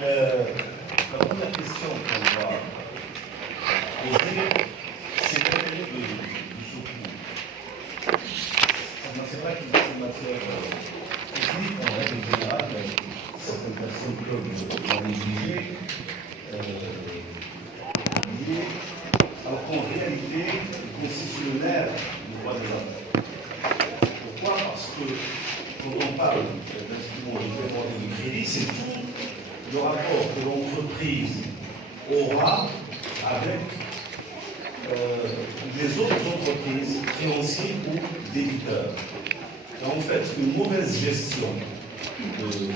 La première question qu'on va poser, c'est l'intérêt du secours. C'est vrai qu'il y a une matière technique, en règle générale, certaines personnes peuvent la négliger, alors qu'en réalité, le concessionnaire du droit des affaires. Pourquoi? Parce que quand on parle d'instruments de paiement et de crédit, c'est tout le rapport que l'entreprise aura avec les autres entreprises, créanciers ou débiteurs. Et en fait, une mauvaise gestion de ces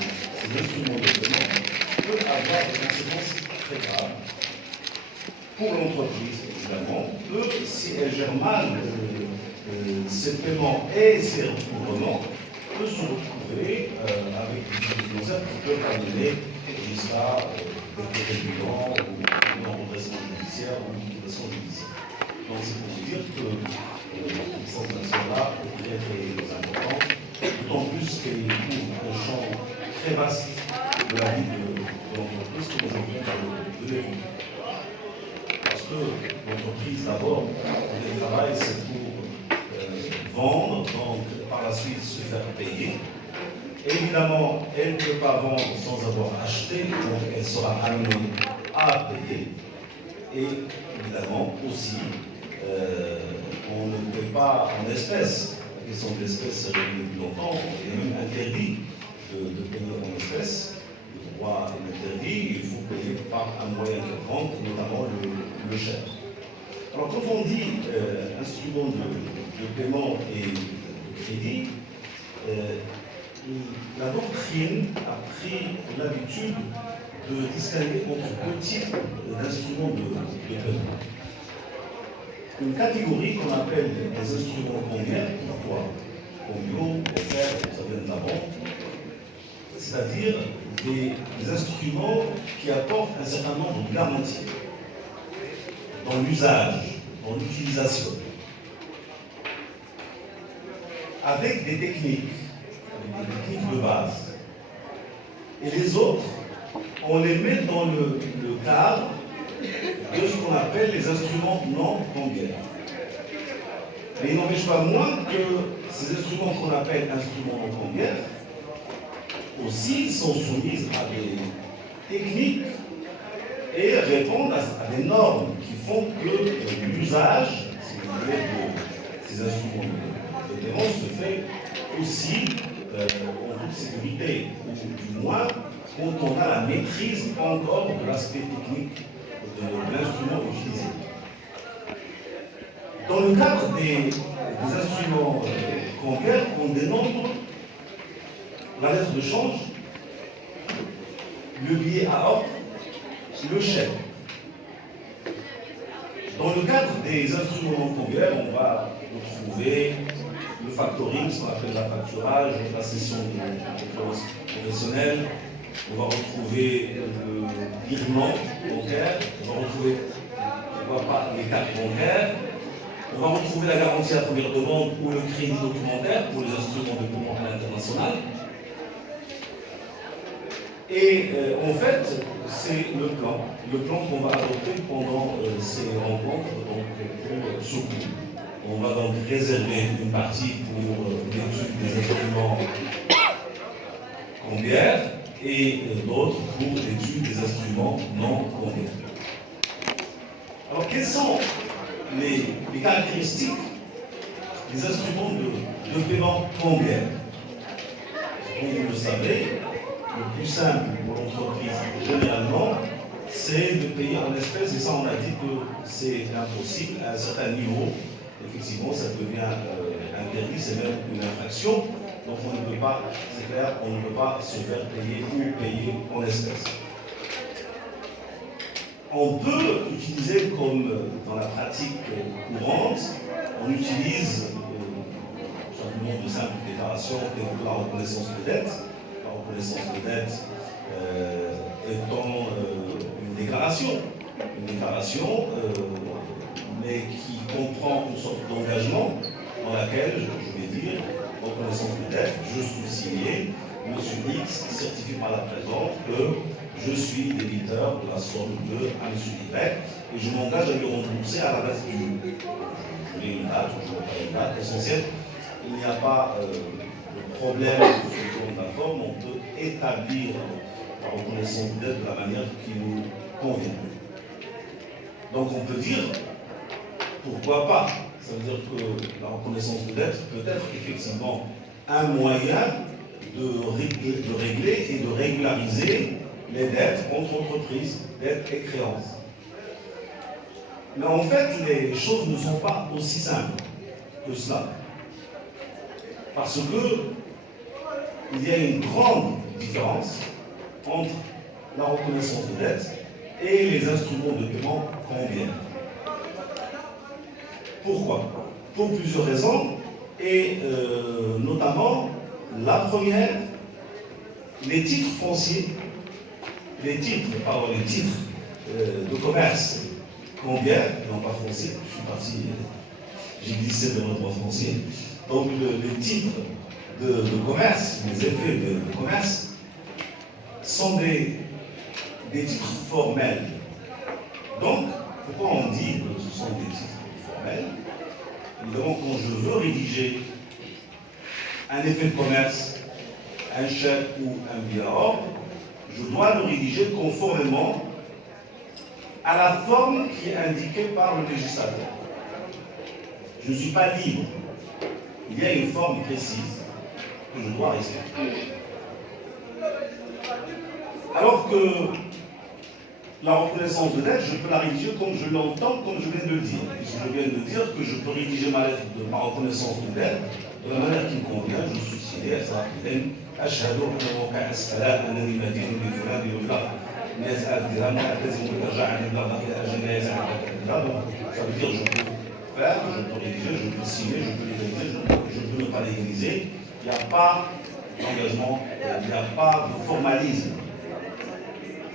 instruments de paiement peut avoir des conséquences très graves pour l'entreprise, évidemment, si elle gère mal ses paiements et ses recouvrements, peut se retrouver avec des financières qui peuvent amener jusqu'à des règlements ou une redressement judiciaire ou une liquidation judiciaire. Donc c'est pour vous dire que cette nation-là est très très importante, d'autant plus qu'elle couvre un champ très vaste de la vie de l'entreprise que nous avons de développer. Parce que l'entreprise, d'abord, le travail, c'est pour vendre, donc par la suite se faire payer. Évidemment, elle ne peut pas vendre sans avoir acheté, donc elle sera amenée à payer. Et évidemment aussi, on ne paie pas en espèces. La question de l'espèce, ça réglé depuis longtemps. Il est même interdit de payer en espèces. Le droit est interdit, il faut payer par un moyen quelconque, notamment le chèque. Alors quand on dit instrument de paiement et de crédit, la doctrine a pris l'habitude de distinguer entre deux types d'instruments de paiement. Une catégorie qu'on appelle les instruments bancaires, pourquoi? Combio, offert, ça vient de la banque, c'est-à-dire des instruments qui apportent un certain nombre de garanties dans l'usage, dans l'utilisation, avec des techniques de base. Et les autres, on les met dans le cadre de ce qu'on appelle les instruments non bancaires. Mais il n'empêche pas moins que ces instruments qu'on appelle instruments non bancaires aussi sont soumis à des techniques et répondent à des normes qui font que l'usage, si vous voulez, de ces instruments de paiement se fait aussi en toute sécurité, ou du moins quand on a la maîtrise encore de l'aspect technique de l'instrument utilisé. Dans le cadre des instruments bancaires, on dénombre la lettre de change, le billet à ordre, le chèque. Dans le cadre des instruments bancaires, on va retrouver le factoring, ce qu'on appelle la facturage, la cession de créances professionnelles. On va retrouver le virement bancaire, on va retrouver les cartes bancaires, on va retrouver la garantie à première demande ou le crédit documentaire pour les instruments de paiement à l'international. Et en fait, c'est le plan qu'on va adopter pendant ces rencontres donc, pour Secours. On va donc réserver une partie pour l'étude des instruments bancaires et d'autres pour l'étude des instruments non bancaires. Alors, quelles sont les caractéristiques des instruments de paiement bancaire? Comme vous le savez, le plus simple pour l'entreprise, généralement, c'est de payer en espèces, et ça, on a dit que c'est impossible à un certain niveau. Effectivement, ça devient interdit, c'est même une infraction. Donc on ne peut pas, c'est clair, on ne peut pas se faire payer ou payer en espèces. On peut utiliser, comme dans la pratique courante, on utilise simplement de simples déclarations et la reconnaissance de dette. La reconnaissance de dette étant une déclaration, mais qui comprend une sorte d'engagement dans laquelle, je vais dire, reconnaissance de dette, je suis signé M. X certifie par la présente que je suis débiteur de la somme de à M. Y et je m'engage à lui rembourser à la base du jour. Je mets une date, je ne mets pas une date. L'essentiel, il n'y a pas de problème sur la forme, on peut établir la reconnaissance de dette de la manière qui nous convient. Donc on peut dire, pourquoi pas? Ça veut dire que la reconnaissance de dette peut être effectivement un moyen de régler et de régulariser les dettes entre entreprises, dettes et créances. Mais en fait, les choses ne sont pas aussi simples que cela. Parce que il y a une grande différence entre la reconnaissance de dette et les instruments de paiement colombiens. Pourquoi? Pour plusieurs raisons, et notamment la première, les titres fonciers, les titres de commerce colombiens, non pas fonciers, je suis parti, j'ai glissé dans le droit foncier, donc les titres de commerce, les effets de commerce, sont des titres formels. Donc, pourquoi on dit que ce sont des titres formels? Évidemment, quand je veux rédiger un effet de commerce, un chèque ou un billet à ordre, je dois le rédiger conformément à la forme qui est indiquée par le législateur. Je ne suis pas libre. Il y a une forme précise que je dois respecter. Alors que la reconnaissance de dette, je peux la rédiger comme je l'entends, comme je viens de le dire. Puisque je viens de dire que je peux rédiger ma lettre de ma reconnaissance de dette de la manière qui me convient. Je suis signé à ça. أشهد أن موقع السلام أنني مدين بفلان يبلغ 100,000 درهم ألتزم بالرجاء عن المبلغ إلى أجل لا يزيد عن كذا. Donc ça veut dire je peux faire, je peux rédiger, je peux signer, je peux légaliser, je peux ne pas légaliser. Il n'y a pas d'engagement, il n'y a pas de formalisme.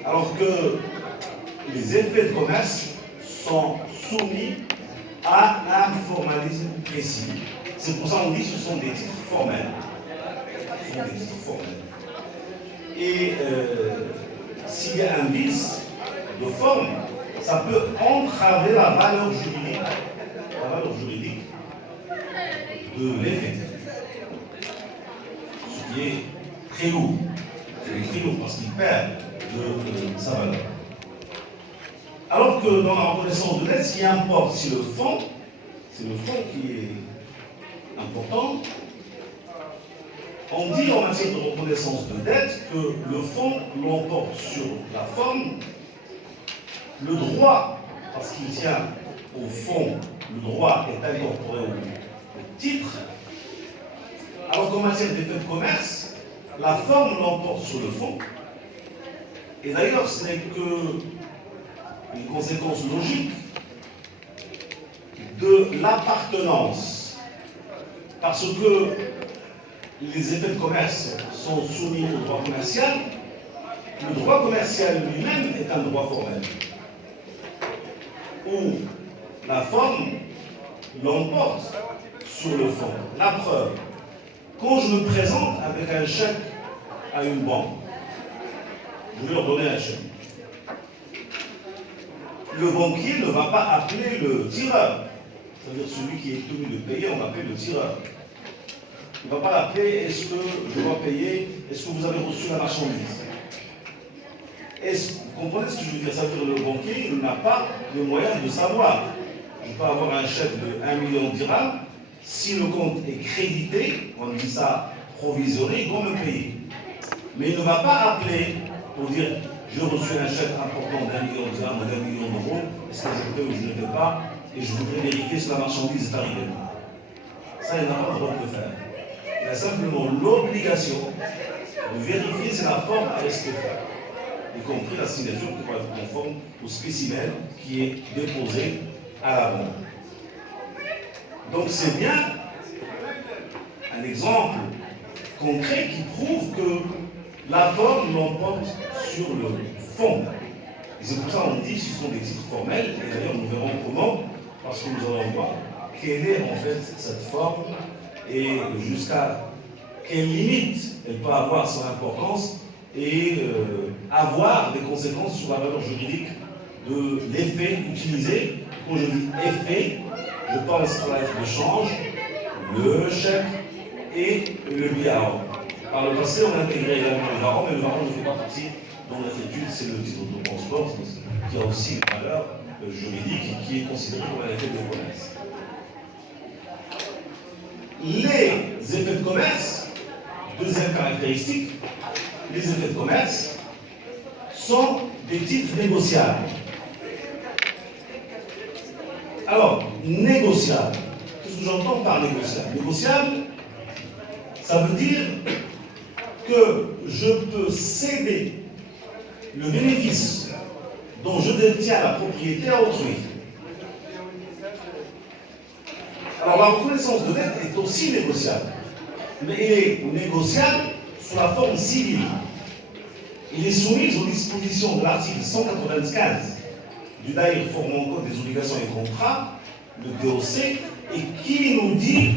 Alors que les effets de commerce sont soumis à un formalisme précis. C'est pour ça qu'on dit que ce sont des titres formels. Ce sont des titres formels. Et s'il y a un vice de forme, ça peut entraver la valeur juridique de l'effet. Ce qui est très lourd. C'est très lourd parce qu'il perd de sa valeur. Alors que dans la reconnaissance de dette, ce qui importe, c'est le fond qui est important. On dit en matière de reconnaissance de dette que le fond l'emporte sur la forme. Le droit, parce qu'il tient au fond, le droit est incorporé au titre. Alors qu'en matière d'effet de commerce, la forme l'emporte sur le fond. Et d'ailleurs, ce n'est que une conséquence logique de l'appartenance. Parce que les effets de commerce sont soumis au droit commercial, le droit commercial lui-même est un droit formel, où la forme l'emporte sur le fond. La preuve, quand je me présente avec un chèque à une banque, je vais leur donner un chèque. Le banquier ne va pas appeler le tireur, c'est-à-dire celui qui est tenu de payer, on l'appelle le tireur. Il ne va pas l'appeler, est-ce que je dois payer, est-ce que vous avez reçu la marchandise? Vous comprenez ce que je veux dire? Ça veut dire que le banquier n'a pas le moyen de savoir. Je peux avoir un chèque de 1 million de dirhams, si le compte est crédité, on dit ça provisionné, ils vont me payer. Mais il ne va pas appeler pour dire j'ai reçu un chèque important d'1 million de dirhams ou d'1 million d'euros, est-ce que je peux ou je ne peux pas, et je voudrais vérifier si la marchandise est arrivée. Ça, il n'a pas le droit de le faire. Il a simplement l'obligation de vérifier si la forme est respectée, y compris la signature qui doit être conforme au spécimen qui est déposé à la banque. Donc c'est bien un exemple concret qui prouve que la forme l'emporte sur le fond. Et c'est pour ça qu'on dit que ce sont des titres formels, et d'ailleurs nous verrons comment, parce que nous allons voir quelle est en fait cette forme et jusqu'à quelles limites elle peut avoir son importance et avoir des conséquences sur la valeur juridique de l'effet utilisé. Quand je dis effet, je pense à l'effet de change, le chèque et le billard. Par le passé, on a intégré également le varon, mais le varon ne fait pas partie dans notre étude, c'est le titre de transport qui a aussi une valeur juridique et qui est considéré comme un effet de commerce. Les effets de commerce, deuxième caractéristique, les effets de commerce sont des titres négociables. Alors, négociable, qu'est-ce que j'entends par négociable? Négociable, ça veut dire que je peux céder le bénéfice dont je détiens la propriété à autrui. Alors la reconnaissance de dette est aussi négociable, mais elle est négociable sous la forme civile. Elle est soumise aux dispositions de l'article 195 du DAIR formant code des obligations et contrats, le DOC, et qui nous dit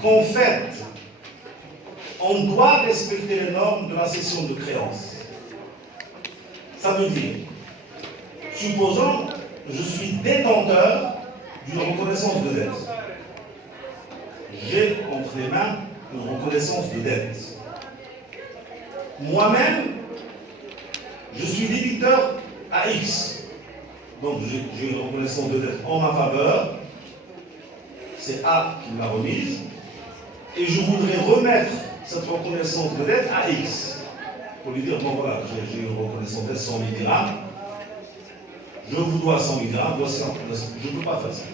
qu'en fait, on doit respecter les normes de la cession de créances. Ça veut dire, supposons, je suis détenteur d'une reconnaissance de dette. J'ai entre les mains une reconnaissance de dette. Moi-même, je suis débiteur à X. Donc j'ai une reconnaissance de dette en ma faveur. C'est A qui me l'a remise. Et je voudrais remettre cette reconnaissance de dette à X. Pour lui dire, bon voilà, j'ai une reconnaissance de dette 100 000 dirhams. Je vous dois 100 000 dirhams, voici la reconnaissance. Je ne peux pas faire ça.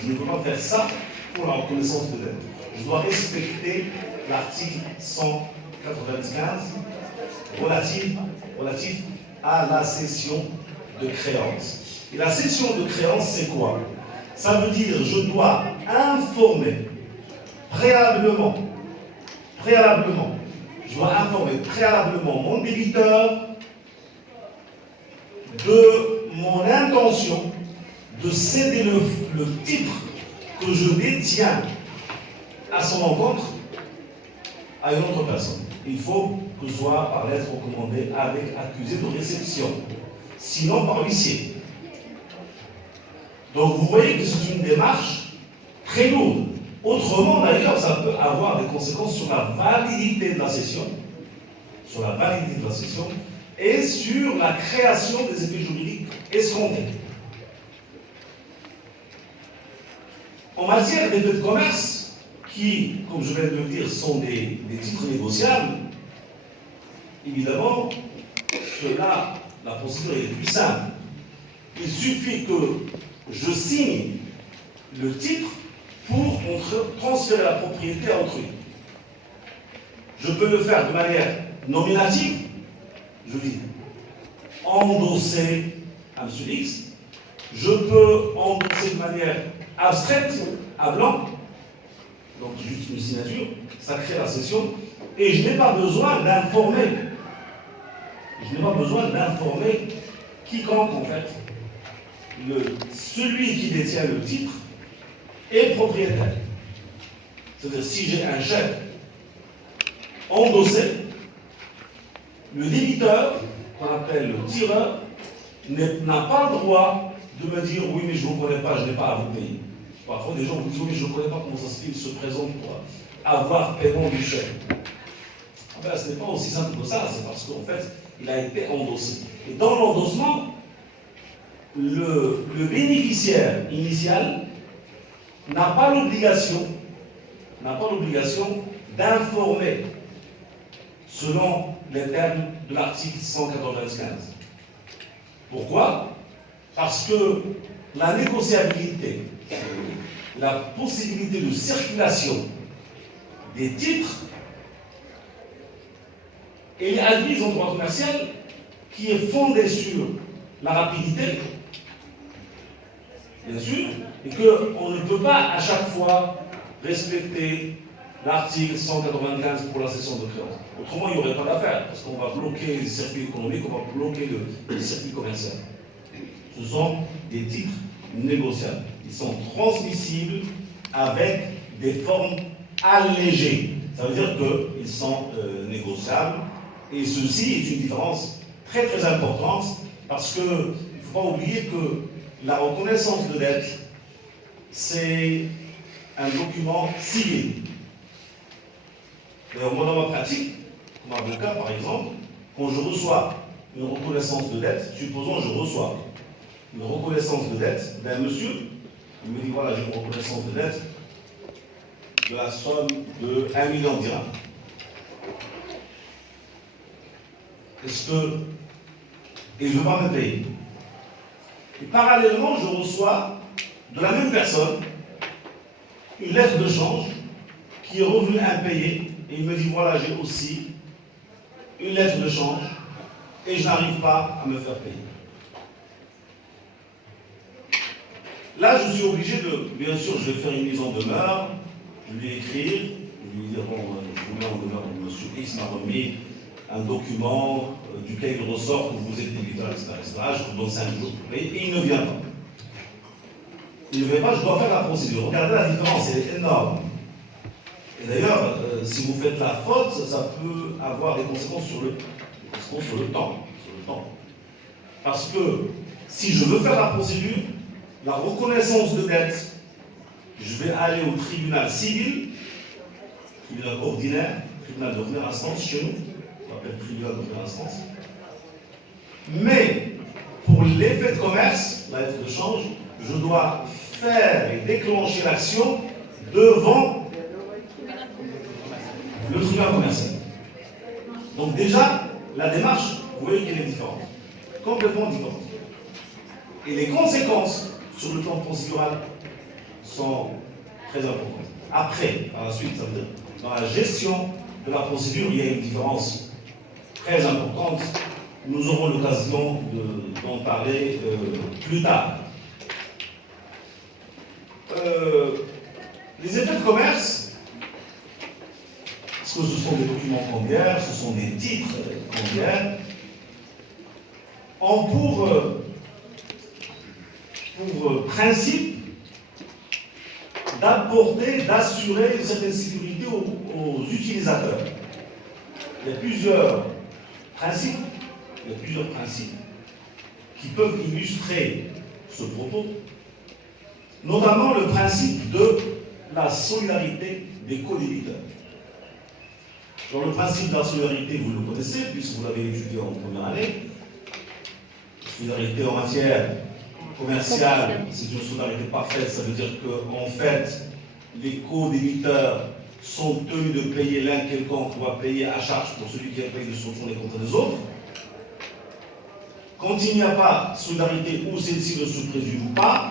Je ne peux pas faire ça pour la reconnaissance de dette. Je dois respecter l'article 195 relatif à la cession de créances. Et la cession de créances, c'est quoi? Ça veut dire je dois informer préalablement, je dois informer préalablement mon débiteur de mon intention de céder le titre que je détiens à son encontre à une autre personne. Il faut que ce soit par lettre recommandée avec accusé de réception, sinon par huissier. Donc vous voyez que c'est une démarche très lourde. Autrement d'ailleurs, ça peut avoir des conséquences sur la validité de la cession, et sur la création des effets juridiques escomptés. En matière d'effets de commerce, qui, comme je viens de le dire, sont des titres négociables, évidemment, la procédure est plus simple. Il suffit que je signe le titre pour transférer la propriété à autrui. Je peux le faire de manière nominative, je dis endosser à M. X. Je peux endosser de manière abstraite, à blanc, donc juste une signature, ça crée la cession, et je n'ai pas besoin d'informer. Quiconque, en fait. Celui qui détient le titre est propriétaire. C'est-à-dire, si j'ai un chèque endossé, le débiteur, qu'on appelle le tireur, n'a pas le droit de me dire oui, mais je ne vous connais pas, je n'ai pas à vous payer. Parfois, des gens vous disent oui, mais je ne connais pas comment ça se fait, ils se présentent pour avoir paiement du chèque. Ah ben, ce n'est pas aussi simple que ça, c'est parce qu'en fait, il a été endossé. Et dans l'endossement, le bénéficiaire initial n'a pas l'obligation d'informer selon les termes de l'article 195. Pourquoi? Parce que la négociabilité, la possibilité de circulation des titres est admise en droit commercial qui est fondée sur la rapidité, bien sûr, et qu'on ne peut pas à chaque fois respecter l'article 195 pour la cession de créance. Autrement, il n'y aurait pas d'affaire, parce qu'on va bloquer les circuits économiques, on va bloquer le circuit commercial. Ce sont des titres négociables. Ils sont transmissibles avec des formes allégées. Ça veut dire qu'ils sont négociables. Et ceci est une différence très très importante parce qu'il ne faut pas oublier que la reconnaissance de dette, c'est un document civil. D'ailleurs, moi dans ma pratique, comme avocat par exemple, quand je reçois une reconnaissance de dette, supposons que je reçois une reconnaissance de dette d'un monsieur, il me dit voilà, j'ai une reconnaissance de dette de la somme de 1 million de dirhams. Est-ce que. Et je ne veux pas me payer. Et parallèlement, je reçois de la même personne une lettre de change qui est revenue impayée et il me dit voilà, j'ai aussi une lettre de change et je n'arrive pas à me faire payer. Là, je suis obligé de, bien sûr, je vais faire une mise en demeure, je vais écrire, je vais dire bon, je vous mets en demeure, monsieur X m'a remis un document duquel il ressort que vous êtes débiteur, etc., je vous donne 5 jours pour payer, et il ne vient pas. Il ne vient pas, je dois faire la procédure. Regardez la différence, elle est énorme. Et d'ailleurs, si vous faites la faute, ça peut avoir des conséquences sur le temps. Parce que si je veux faire la procédure, la reconnaissance de dette, je vais aller au tribunal civil, tribunal ordinaire, tribunal de première instance chez nous, on appelle tribunal de première instance. Mais pour l'effet de commerce, la lettre de change, je dois faire et déclencher l'action devant le tribunal commercial. Donc déjà, la démarche, vous voyez qu'elle est différente, complètement différente. Et les conséquences sur le plan procédural sont très importantes. Après, par la suite, ça veut dire, dans la gestion de la procédure, il y a une différence très importante. Nous aurons l'occasion d'en parler plus tard. Les effets de commerce, parce que ce sont des documents cambiaires, ce sont des titres cambiaires, ont pour principe d'apporter, d'assurer une certaine sécurité aux utilisateurs. Il y a plusieurs principes qui peuvent illustrer ce propos, notamment le principe de la solidarité des co-débiteurs. Alors, le principe de la solidarité, vous le connaissez, puisque vous l'avez étudié en première année. Solidarité en matière commerciale, c'est une solidarité parfaite, ça veut dire qu'en fait, les co-débiteurs sont tenus de payer l'un quelconque doit payer à charge pour celui qui a payé de se retourner contre les autres. Quand il n'y a pas solidarité ou celle-ci ne se présume pas,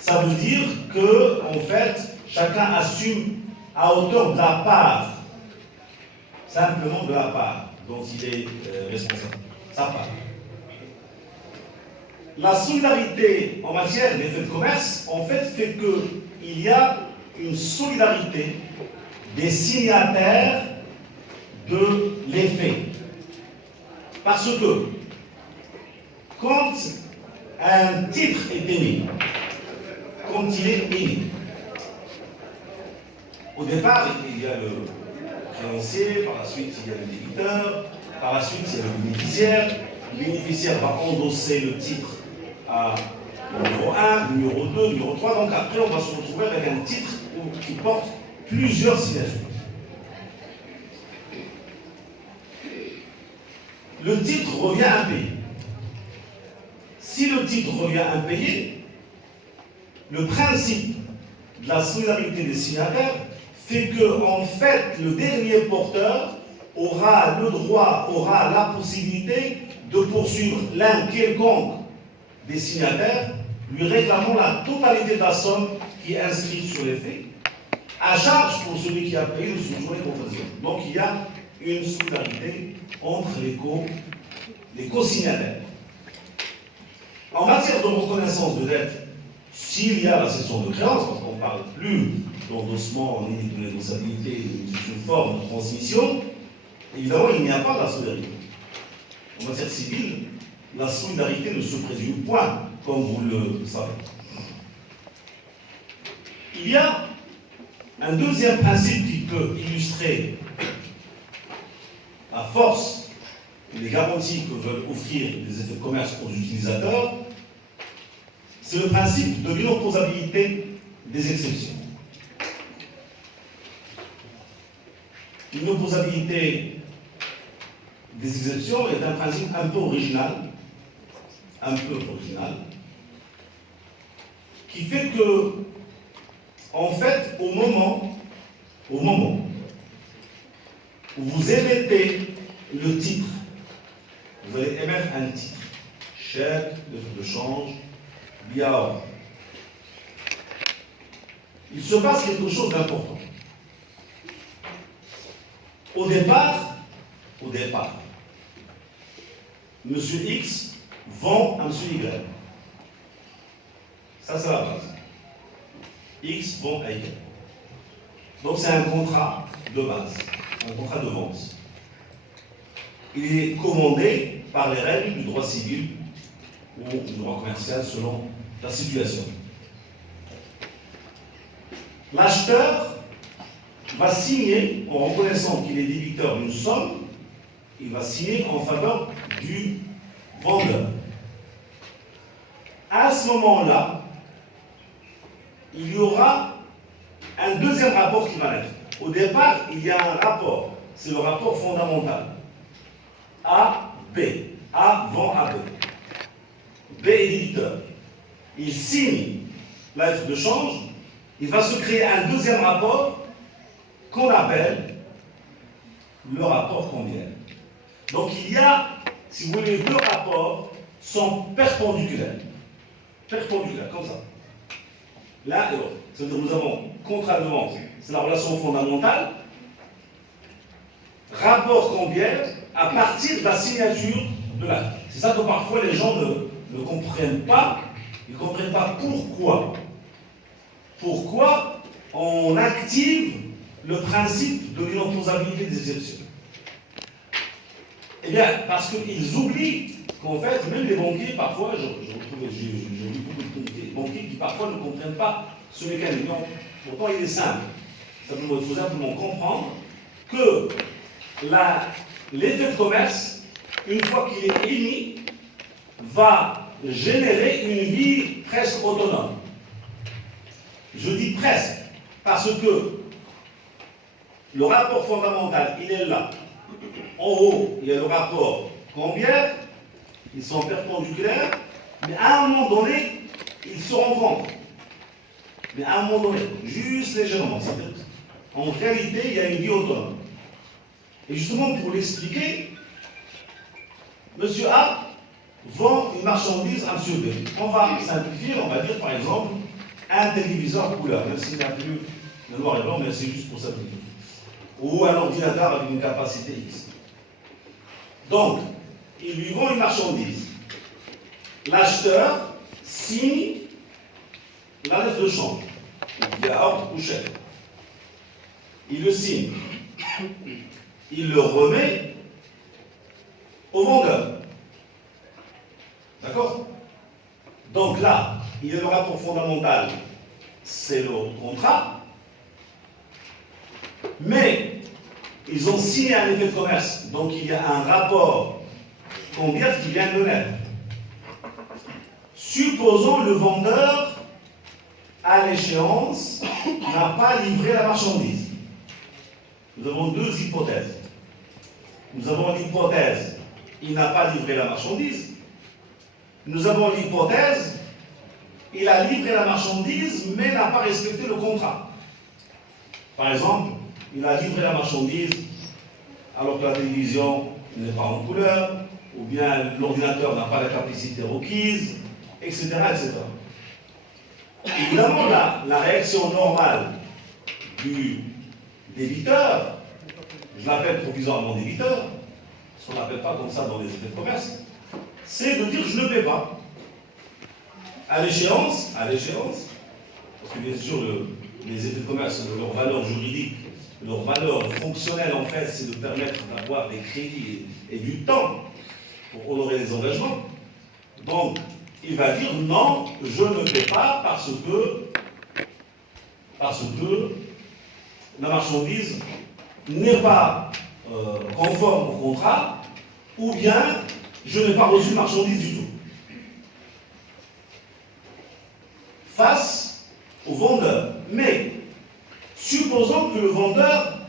ça veut dire que, en fait, chacun assume à hauteur de la part, simplement de la part dont il est responsable, sa part. La solidarité en matière d'effet de commerce, en fait qu'il y a une solidarité des signataires de l'effet. Parce que quand un titre est émis, quand il est émis, au départ, il y a le créancier, par la suite, il y a le débiteur, par la suite, il y a le bénéficiaire. Le bénéficiaire va endosser le titre à numéro 1, numéro 2, numéro 3. Donc après, on va se retrouver avec un titre qui porte plusieurs signatures. Le titre revient impayé. Si le titre revient impayé, le principe de la solidarité des signataires fait que, en fait, le dernier porteur aura le droit, aura la possibilité de poursuivre l'un quelconque des signataires, lui réclamant la totalité de la somme qui est inscrite sur les faits, à charge pour celui qui a payé de se retourner contre les autres. Donc il y a une solidarité entre les co-signataires. En matière de reconnaissance de dette, s'il y a la cession de créance, parce qu'on ne parle plus d'endossement ni de négociabilité, c'est une forme de transmission, évidemment il n'y a pas de la solidarité. En matière civile, la solidarité ne se présume point, comme vous le savez. Il y a un deuxième principe qui peut illustrer la force et les garanties que veulent offrir les effets de commerce aux utilisateurs, c'est le principe de l'inopposabilité des exceptions. L'inopposabilité des exceptions est un principe un peu original, qui fait que, en fait, au moment où vous émettez le titre, vous allez émettre un titre, chèque, lettre de change, billet à ordre. Il se passe quelque chose d'important. Au départ, Monsieur X vend à Monsieur Y. Ça, c'est la base. X vend à Y. Donc, c'est un contrat de base, un contrat de vente. Il est commandé par les règles du droit civil ou du droit commercial selon la situation. L'acheteur va signer, en reconnaissant qu'il est débiteur d'une somme, il va signer en faveur du vendeur. À ce moment-là, il y aura un deuxième rapport qui va naître. Au départ, il y a un rapport, c'est le rapport fondamental. A, B. A vend à B. B est débiteur. Il signe la lettre de change, il va se créer un deuxième rapport qu'on appelle le rapport cambiaire. Donc il y a, si vous voulez, deux rapports sont perpendiculaires. Perpendiculaires, comme ça. L'un et l'autre. C'est-à-dire nous avons contrat de vente, c'est la relation fondamentale. Rapport cambiaire à partir de la signature de l'acte. C'est ça que parfois les gens ne comprennent pas. Ils ne comprennent pas pourquoi. Pourquoi on active le principe de l'inopposabilité des exceptions. Eh bien, parce qu'ils oublient qu'en fait, même les banquiers, parfois, j'ai vu beaucoup de banquiers qui parfois ne comprennent pas ce mécanisme. Pourtant, il est simple. Il faut simplement comprendre que l'effet de commerce, une fois qu'il est émis, va générer une vie presque autonome. Je dis presque, parce que le rapport fondamental, il est là. En haut, il y a le rapport cambiaire, ils sont perpendiculaires, mais à un moment donné, ils se rencontrent. Mais à un moment donné, juste légèrement. En réalité, il y a une vie autonome. Et justement, pour l'expliquer, Monsieur A vend une marchandise à Monsieur B. On va simplifier, on va dire par exemple un téléviseur couleur, même s'il n'y a plus le noir et blanc, mais c'est juste pour simplifier. Ou un ordinateur avec une capacité X. Donc, il lui vend une marchandise. L'acheteur signe la lettre de change. Il y a ordre ou chèque. Il le signe. Il le remet au vendeur. D'accord? Donc là, il y a le rapport fondamental, c'est le contrat, mais ils ont signé un effet de commerce, donc il y a un rapport cambiaire qui vient de naître. Supposons le vendeur, à l'échéance, n'a pas livré la marchandise. Nous avons deux hypothèses. Nous avons l'hypothèse, il n'a pas livré la marchandise. Nous avons l'hypothèse, il a livré la marchandise, mais n'a pas respecté le contrat. Par exemple, il a livré la marchandise alors que la télévision n'est pas en couleur, ou bien l'ordinateur n'a pas la capacité requise, etc. etc. Évidemment, la réaction normale du débiteur, je l'appelle provisoirement débiteur, parce qu'on ne l'appelle pas comme ça dans les effets de commerce, c'est de dire je ne paie pas. À l'échéance, parce que bien sûr les effets de commerce, leur valeur juridique, leur valeur fonctionnelle en fait, c'est de permettre d'avoir des crédits et du temps pour honorer les engagements. Donc, il va dire non, je ne paie pas parce que la marchandise n'est pas conforme au contrat, ou bien je n'ai pas reçu de marchandise du tout. Face au vendeur. Mais supposons que le vendeur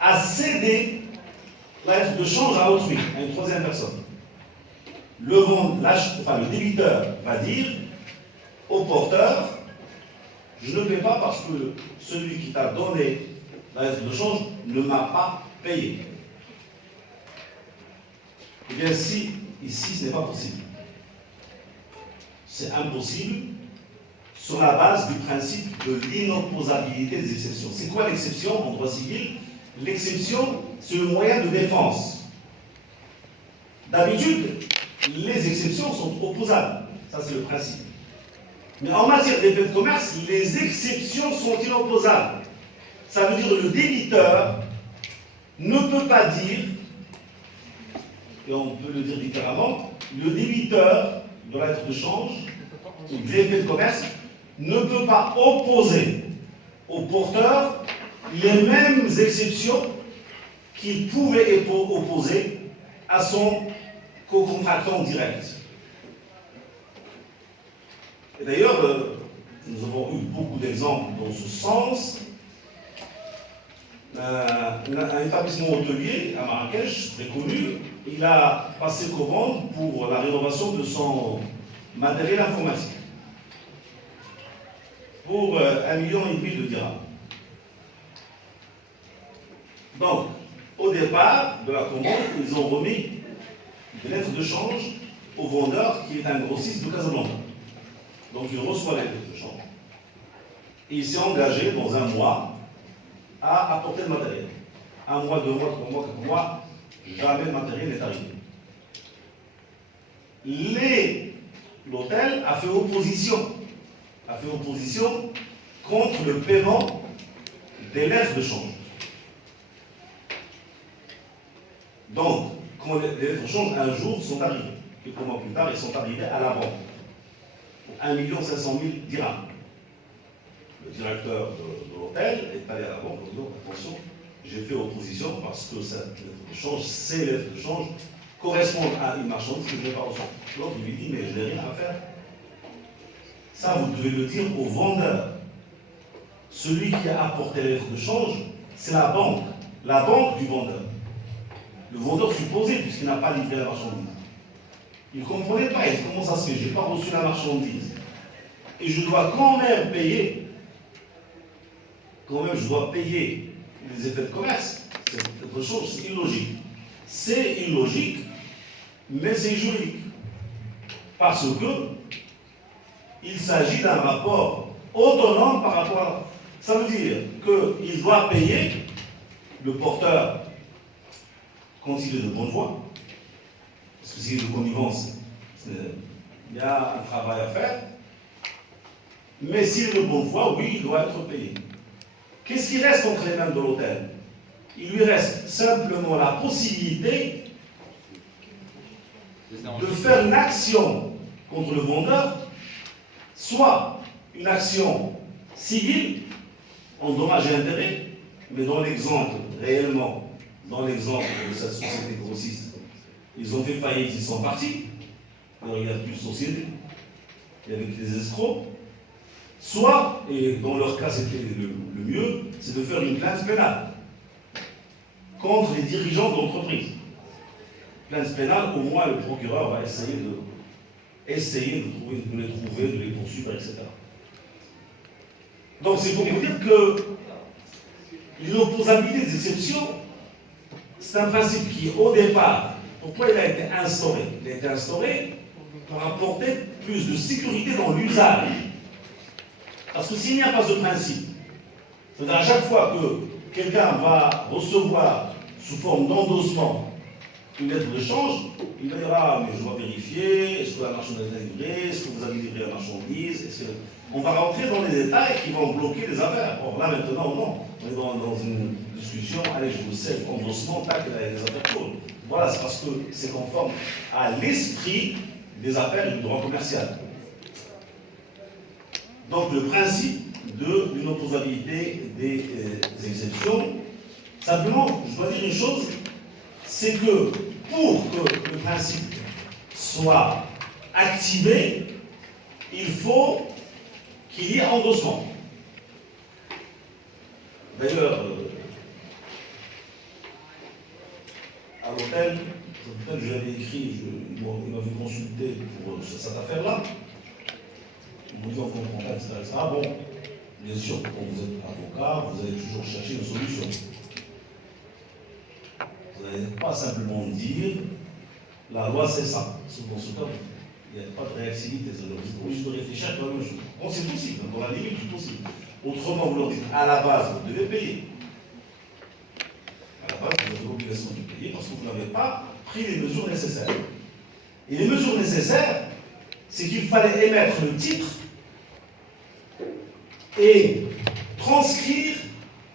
a cédé la lettre de change à autrui, à une troisième personne. Le débiteur va dire au porteur, je ne paie pas parce que celui qui t'a donné la lettre de change ne m'a pas payé. Eh bien, si ici ce n'est pas possible, c'est impossible sur la base du principe de l'inopposabilité des exceptions. C'est quoi l'exception en droit civil? L'exception, c'est le moyen de défense. D'habitude, les exceptions sont opposables. Ça, c'est le principe. Mais en matière d'effet de commerce, les exceptions sont inopposables. Ça veut dire que le débiteur ne peut pas dire, et on peut le dire différemment, le débiteur de la lettre de change ou de l'effet de commerce ne peut pas opposer au porteur les mêmes exceptions qu'il pouvait opposer à son co-contractant direct. Et d'ailleurs, nous avons eu beaucoup d'exemples dans ce sens. Un établissement hôtelier à Marrakech, très connu, il a passé commande pour la rénovation de son matériel informatique pour 1,5 million de dirhams. Donc, au départ de la commande, ils ont remis des lettres de change au vendeur qui est un grossiste de Casablanca. Donc, il reçoit les lettres de change. Et il s'est engagé dans un mois à apporter le matériel. 1 mois, 2 mois, 3 mois, 4 mois, jamais le matériel n'est arrivé. L'hôtel a fait opposition contre le paiement des lettres de change. Donc, quand les lettres de change, un jour, sont arrivées. Quelques mois plus tard, ils sont arrivés à la banque. Pour 1 500 000 dirhams. Le directeur de l'hôtel est allé à la banque en disant, attention, j'ai fait opposition parce que cette lettre de change, ces lettres de change, correspondent à une marchandise que je n'ai pas reçue. L'autre lui dit, mais je n'ai rien à faire. Ça, vous devez le dire au vendeur. Celui qui a apporté les lettres de change, c'est la banque du vendeur. Le vendeur supposé, puisqu'il n'a pas livré la marchandise. Il ne comprenait pas, il dit, comment ça se fait, je n'ai pas reçu la marchandise. Et je dois quand même payer. Quand même, je dois payer les effets de commerce. C'est autre chose, c'est illogique. C'est illogique, mais c'est juridique. Parce que il s'agit d'un rapport autonome par rapport à... Ça veut dire qu'il doit payer le porteur quand il est de bonne foi. Parce que s'il est de connivence, il y a un travail à faire. Mais s'il est de bonne foi, oui, il doit être payé. Qu'est-ce qui reste entre les mains de l'hôtel? Il lui reste simplement la possibilité de faire une action contre le vendeur, soit une action civile en dommages et intérêts, mais dans l'exemple, réellement, dans l'exemple de cette société grossiste, ils ont fait faillite, ils sont partis, alors il n'y a plus de société, il y avait des escrocs, soit, et dans leur cas c'était le mieux, c'est de faire une plainte pénale contre les dirigeants de l'entreprise. Plainte pénale, au moins le procureur va essayer de les trouver, de les poursuivre, etc. Donc c'est pour vous dire que l'opposabilité des exceptions, c'est un principe qui, au départ, pourquoi il a été instauré? Il a été instauré pour apporter plus de sécurité dans l'usage. Parce que s'il n'y a pas ce principe, c'est-à-dire à chaque fois que quelqu'un va recevoir sous forme d'endossement une lettre de change, il va dire, ah, mais je dois vérifier, est-ce que la marchandise est livrée, est-ce que vous avez livré la marchandise, on va rentrer dans les détails qui vont bloquer les affaires. Or là maintenant, non, on est dans une discussion, allez, je vous sais, endossement, tac, les affaires chaudes. Voilà, c'est parce que c'est conforme à l'esprit des affaires et du droit commercial. Donc le principe de l'inopposabilité des exceptions. Simplement, je dois dire une chose, c'est que pour que le principe soit activé, il faut qu'il y ait endossement. D'ailleurs, à l'hôtel, je l'avais écrit, il m'avait consulté pour cette affaire-là. Ils m'ont dit on ne comprend pas, etc., etc. Bon, bien sûr, quand vous êtes avocat, vous allez toujours chercher une solution. Vous n'allez pas simplement dire la loi c'est ça. Parce que dans ce cas, il n'y a pas de réactivité. Vous êtes obligé de réfléchir à la même chose. Bon, c'est possible, dans la limite du possible. Autrement, vous leur dites à la base, vous devez payer. À la base, vous avez l'obligation de payer parce que vous n'avez pas pris les mesures nécessaires. Et les mesures nécessaires, c'est qu'il fallait émettre le titre et transcrire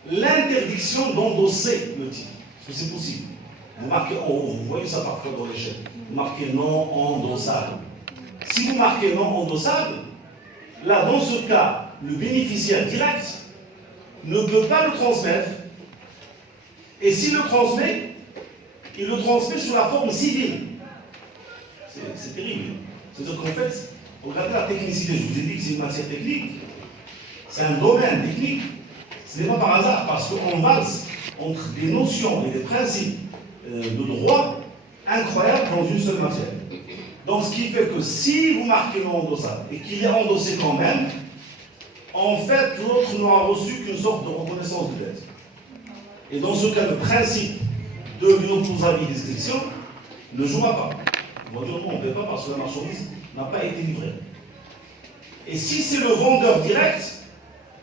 l'interdiction d'endosser le titre. Parce que c'est possible. Vous marquez en haut, vous voyez ça parfois dans les chaînes. Vous marquez non endossable. Si vous marquez non endossable, là, dans ce cas, le bénéficiaire direct ne peut pas le transmettre. Et s'il le transmet, il le transmet sous la forme civile. C'est terrible. C'est-à-dire qu'en fait, regardez la technicité, je vous ai dit que c'est une matière technique, c'est un domaine technique. Ce n'est pas par hasard, parce qu'on valse entre des notions et des principes de droit incroyables dans une seule matière. Donc ce qui fait que si vous marquez non endossable et qu'il est endossé quand même, en fait l'autre n'aura reçu qu'une sorte de reconnaissance de dette. Et dans ce cas, le principe de l'inopposabilité des exceptions ne jouera pas. On va dire non, on ne paie pas parce que la marchandise n'a pas été livrée. Et si c'est le vendeur direct,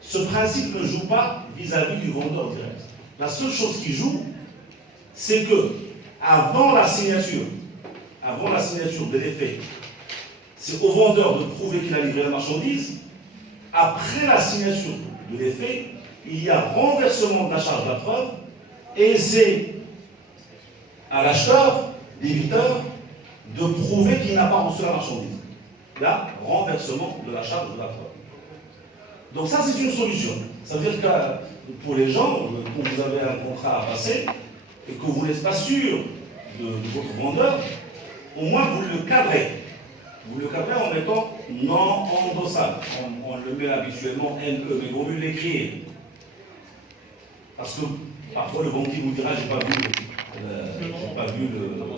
ce principe ne joue pas vis-à-vis du vendeur direct. La seule chose qui joue, c'est que avant la signature de l'effet, c'est au vendeur de prouver qu'il a livré la marchandise. Après la signature de l'effet, il y a renversement de la charge de la preuve et c'est à l'acheteur, débiteur, de prouver qu'il n'a pas reçu la marchandise. Là, renversement de la charge de la preuve. Donc ça, c'est une solution. Ça veut dire que pour les gens, quand vous avez un contrat à passer et que vous n'êtes pas sûr de votre vendeur, au moins vous le cadrez. Vous le cadrez en mettant non endossable. On le met habituellement NE, mais il vaut mieux l'écrire. Parce que parfois le banquier vous dira j'ai pas vu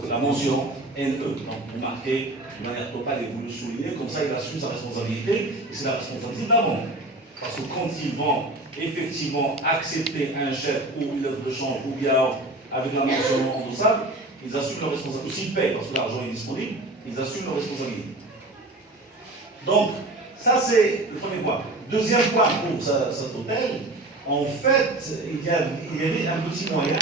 la mention NE. Donc vous marquez de manière totale et vous le soulignez, comme ça il assume sa responsabilité, et c'est la responsabilité de la banque. Parce que quand ils vont effectivement accepter un chèque ou une œuvre de change ou bien avec la mention non endossable, ils assument leur responsabilité. S'ils payent parce que l'argent est disponible, ils assument leur responsabilité. Donc, ça c'est le premier point. Deuxième point pour cet hôtel, en fait, il y avait un petit moyen,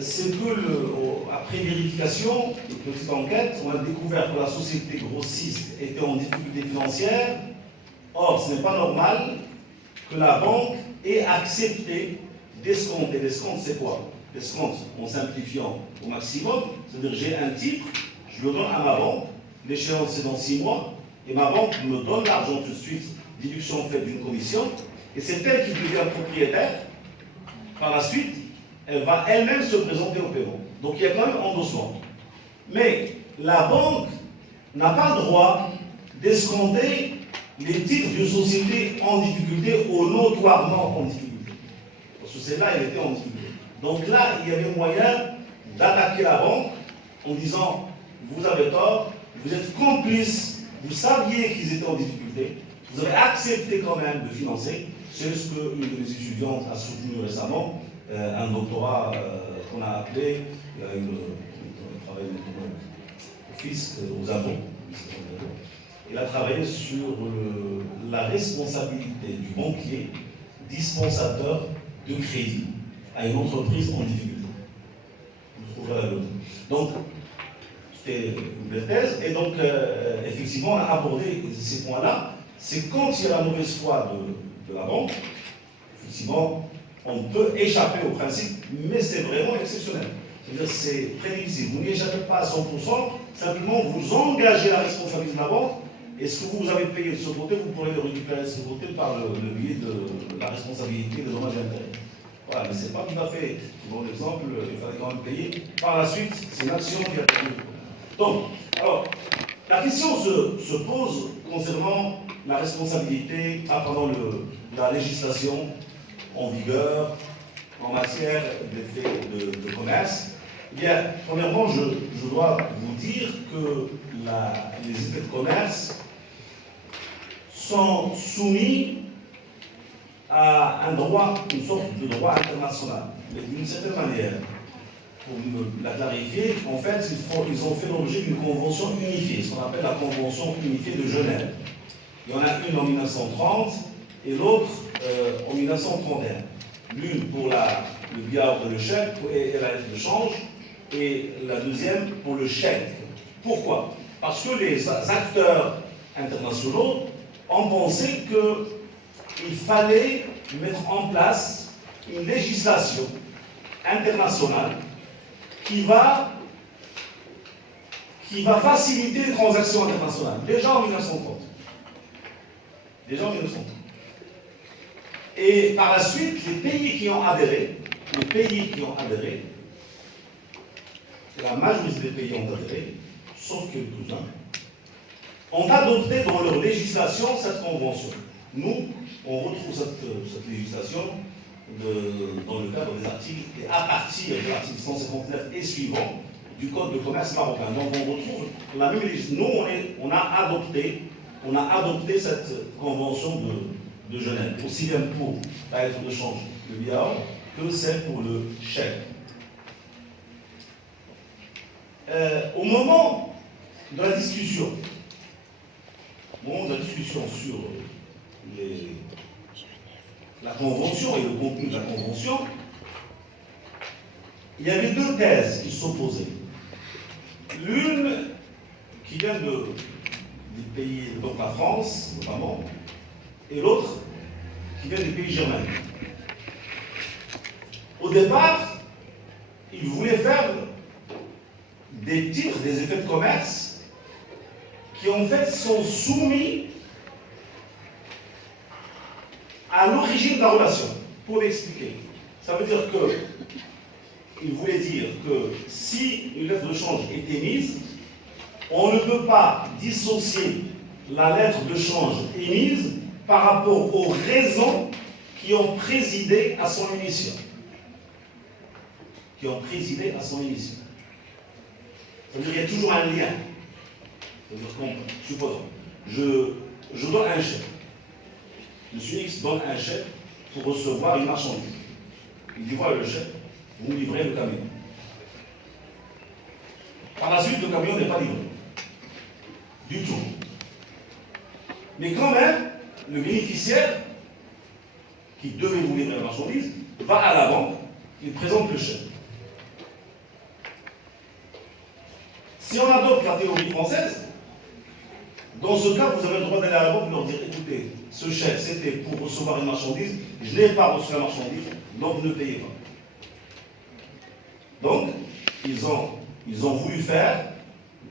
c'est que après vérification, une petite enquête, on a découvert que la société grossiste était en difficulté financière. Or, ce n'est pas normal que la banque ait accepté d'escompter. L'escompte, c'est quoi? L'escompte, en simplifiant au maximum, c'est-à-dire j'ai un titre, je le donne à ma banque, l'échéance c'est dans 6 mois, et ma banque me donne l'argent tout de suite, déduction faite d'une commission, et c'est elle qui devient propriétaire. Par la suite, elle va elle-même se présenter au paiement. Donc il y a quand même endossement. Mais la banque n'a pas le droit d'escompter les titres d'une société en difficulté ou notoirement en difficulté. Parce que celle-là, elle était en difficulté. Donc là, il y avait moyen d'attaquer la banque en disant vous avez tort, vous êtes complices, vous saviez qu'ils étaient en difficulté, vous avez accepté quand même de financer. C'est ce qu'une de mes étudiantes a soutenu récemment, un doctorat qu'on a appelé, il travaille au fisc, aux impôts. Il a travaillé sur la responsabilité du banquier dispensateur de crédit à une entreprise en difficulté. Vous trouverez la logique. Donc, c'était une belle thèse, et donc, effectivement, on a abordé ces points-là. C'est quand il y a la mauvaise foi de la banque, effectivement, on peut échapper au principe, mais c'est vraiment exceptionnel. C'est-à-dire c'est prévisible. Vous n'y échappez pas à 100%, simplement vous engagez la responsabilité de la banque Et ce que vous avez payé de ce côté, vous pourrez le récupérer de ce côté par le biais de la responsabilité des dommages et intérêts. Voilà, mais ce n'est pas tout à fait, bon exemple, il fallait quand même payer. Par la suite, c'est une action qui a été. Donc, alors, la question se pose concernant la responsabilité, pendant la législation en vigueur en matière d'effets de commerce. Eh bien, premièrement, je dois vous dire que les effets de commerce sont soumis à un droit, une sorte de droit international. Mais d'une certaine manière, pour la clarifier, en fait, ils ont fait l'objet d'une convention unifiée, ce qu'on appelle la convention unifiée de Genève. Il y en a une en 1930 et l'autre en 1931. L'une pour le billard de l'échec et la lettre de change, et la deuxième pour le chèque. Pourquoi? Parce que les acteurs internationaux ont pensé qu'il fallait mettre en place une législation internationale qui va faciliter les transactions internationales. Déjà en 1930. Et par la suite, les pays qui ont adhéré, la majorité des pays ont adhéré, sauf quelques-uns, ont adopté dans leur législation cette convention. Nous, on retrouve cette législation dans le cadre des articles, et à partir de l'article 159 et suivant du Code de commerce marocain. Donc on retrouve la même législation. Nous, on a adopté cette convention de Genève, aussi bien pour la lettre de change, le billard, que celle pour le chèque. Au moment de la discussion sur la convention et le contenu de la convention, il y avait deux thèses qui s'opposaient. L'une qui vient des pays, donc la France notamment, et l'autre qui vient des pays germaniques. Au départ, ils voulaient faire des titres, des effets de commerce qui en fait sont soumis à l'origine de la relation. Pour l'expliquer, ça veut dire il voulait dire que si une lettre de change est émise, on ne peut pas dissocier la lettre de change émise par rapport aux raisons qui ont présidé à son émission. C'est-à-dire qu'il y a toujours un lien. C'est-à-dire supposons, je donne un chèque. Monsieur X donne un chèque pour recevoir une marchandise. Il dit voilà le chèque, vous me livrez le camion. Par la suite, le camion n'est pas livré. Du tout. Mais quand même, le bénéficiaire qui devait vous livrer la marchandise va à la banque, il présente le chèque. Si on adopte la théorie française, dans ce cas, vous avez le droit d'aller à la banque et leur dire écoutez, ce chèque c'était pour recevoir une marchandise, je n'ai pas reçu la marchandise, donc ne payez pas. Donc, ils ont voulu faire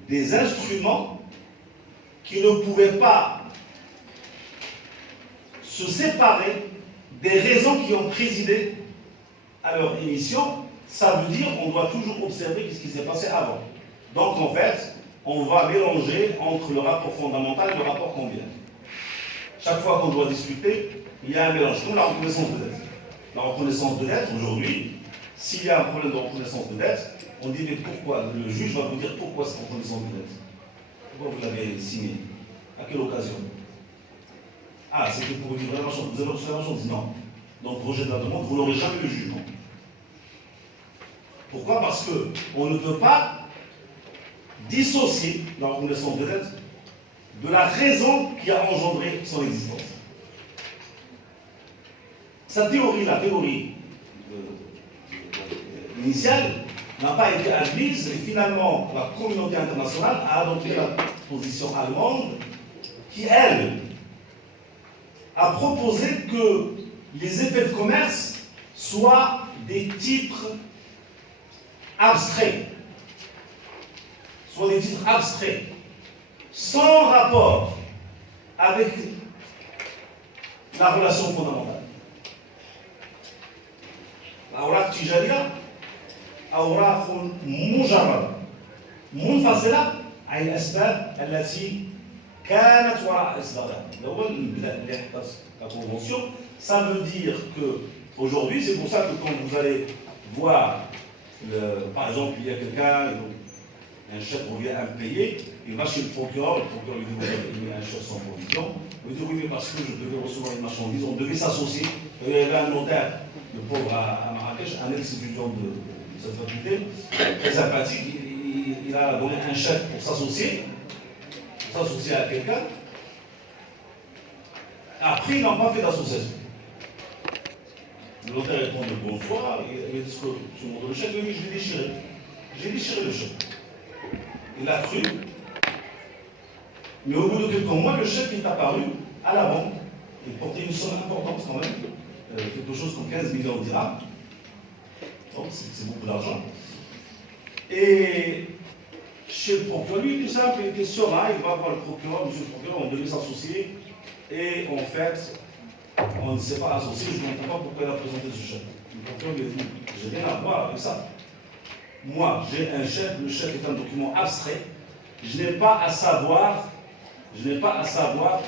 des instruments qui ne pouvaient pas se séparer des raisons qui ont présidé à leur émission. Ça veut dire qu'on doit toujours observer ce qui s'est passé avant. Donc en fait, on va mélanger entre le rapport fondamental et le rapport combien. Chaque fois qu'on doit discuter, il y a un mélange, comme la reconnaissance de dette. La reconnaissance de dette, aujourd'hui, s'il y a un problème de reconnaissance de dette, on dit mais pourquoi? Le juge va vous dire pourquoi cette reconnaissance de dette. Pourquoi vous l'avez signé? À quelle occasion? Ah, c'était pour livrer la marchandise. Vous avez reçu la marchandise? Non. Donc rejet de la demande, vous n'aurez jamais le jugement. Pourquoi? Parce qu'on ne peut pas dissocier la reconnaissance de dette de la raison qui a engendré son existence. Sa théorie, la théorie initiale, n'a pas été admise et finalement la communauté internationale a adopté la position allemande qui, elle, a proposé que les effets de commerce soient des titres abstraits, sans rapport avec la relation fondamentale. الأوراق التجارية أوراق مجردة منفصلة عن الأسباب التي كانت وراء إصدارها. الأول اللي حدث la convention, ça veut dire que aujourd'hui, c'est pour ça que quand vous allez voir, par exemple, il y a quelqu'un, un chèque revient impayé, il va chez le procureur lui dit il met un chèque sans provision, il dit oui mais parce que je devais recevoir une marchandise, on devait s'associer, il y avait un notaire, le pauvre à Marrakech, un ex-étudiant de cette faculté, très sympathique, il a donné un chèque pour s'associer à quelqu'un. Après, ils n'ont pas fait d'association. Le notaire répond de bonne foi, il dit que tu montres le chèque, oui, je l'ai déchiré. J'ai déchiré le chèque. Il a cru. Mais au bout de quelques mois, le chèque est apparu à la banque. Il portait une somme importante quand même, quelque chose comme 15 millions de dirhams. Donc c'est beaucoup d'argent. Et chez le procureur, lui, tout simple, il était serein, il va voir le procureur, monsieur le procureur, on devait s'associer. Et en fait, on ne s'est pas associé, je ne comprends pas pourquoi il a présenté ce chèque. Le procureur lui a dit, j'ai rien à voir avec ça. Moi, j'ai un chèque, le chèque est un document abstrait, je n'ai pas à savoir